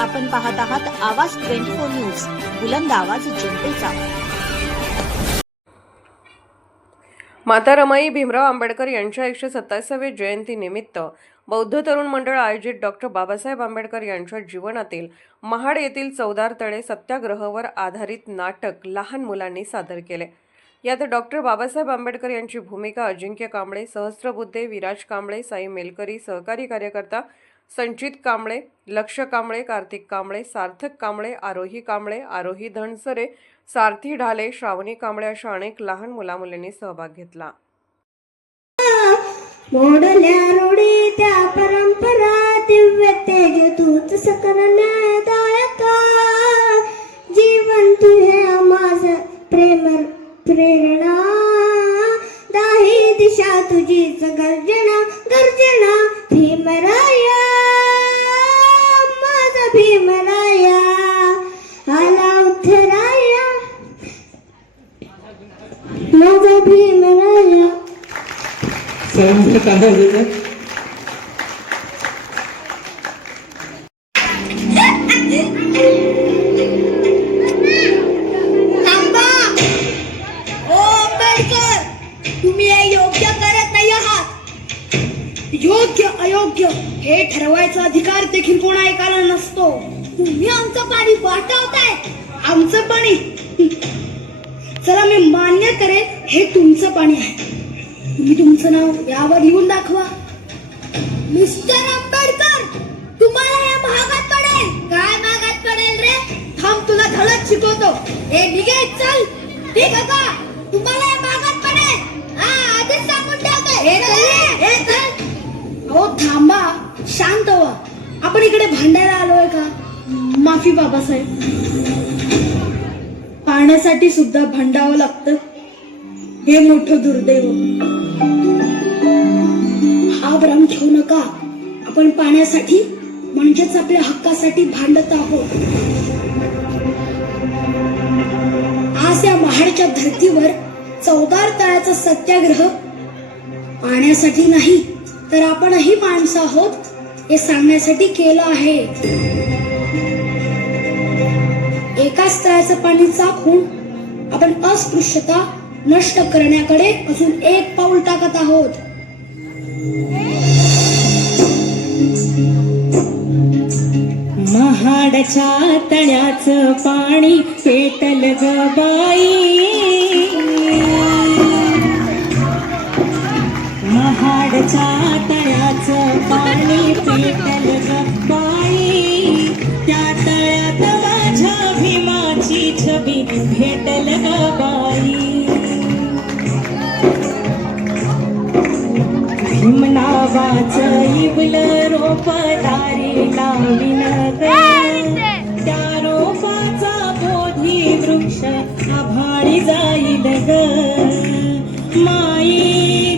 आपण पाहत आहात आवाज ट्वेंटी फोर न्यूज बुलंद आवाज जनतेचा. माता रमाई भीमराव आंबेडकर यांच्या एकशे सत्तावीसाव्या जयंतीनिमित्त बौद्ध तरुण मंडळ आयोजित डॉक्टर बाबासाहेब आंबेडकर यांच्या जीवनातील महाड येथील चौदार तळे सत्याग्रहावर आधारित नाटक लहान मुलांनी सादर केले. यात डॉक्टर बाबासाहेब आंबेडकर यांची भूमिका अजिंक्य कांबळे सहस्त्रबुद्धे विराज कांबळे साई मेलकरी सहकारी कार्यकर्ता संचित कांबळे लक्ष कांबळे कार्तिक कांबळे सार्थक कांबळे आरोही कांबळे आरोही धनसरे सारथी ढाले श्रावणी कांबळे अशा अनेक लहान मुलामुलींनी सहभाग घेतला. मोडल्या रूढी त्या परंपरा दिव्य तेज तूच सकल न्यायदायका. जीवन तुझ्या माझ प्रेम प्रेरणा. दाही दिशा तुझीच गर्जना गर्जना भीमराया आला माझा भीमराया सरांचा टाळ्या देतात तुम्ही हे योग्य करत आहात. योग्य अयोग्य हे ठरवायचा अधिकार देखील कोणा एकाला नसतो. तुम्ही आमचं पाणी वाटवताय. आमचं पाणी. चला मी मान्य करेन हे तुमचं पाणी आहे. तुम्ही तुमचं नाव यावर लिहून दाखवा. मिस्टर आंबेडकर तुम्हाला या भागात पडेल. काय भागात पडेल रे? थांब तुला धडक शिकवतो. हे निघे चल. ठीक आहे का तुम्हाला या भागात पडेल. हा आधीच सांगून ठेवतो हे चल हे चल. हो थांबा. शांत व्हा. आपण इकडे भांडायला आलोय का? माफी बाबासाहेब. पाण्यासाठी सुद्धा भांडावं लागतं. हे मोठं दुर्दैव. हा भ्रम ठेवू नका. आपण पाण्यासाठी म्हणजेच आपल्या हक्कासाठी भांडत आहोत. आज या महाडच्या धर्तीवर चौदार तळाचा सत्याग्रह पाण्यासाठी नाही तर आपणही माणसं आहोत हे सांगण्यासाठी केलं आहे. एकाच तळ्याचं पाणी चाखून आपण अस्पृश्यता नष्ट करण्याकडे अजून एक पाऊल टाकत आहोत. महाडच्या तळ्याच पाणी पेटल ग बाई. महाडच्या तळ्याचं पाणी पेटल इवल रोप दारी लाविन ग त्या रोपाचा बोधी वृक्ष आभाळी जाईल ग माई ग माई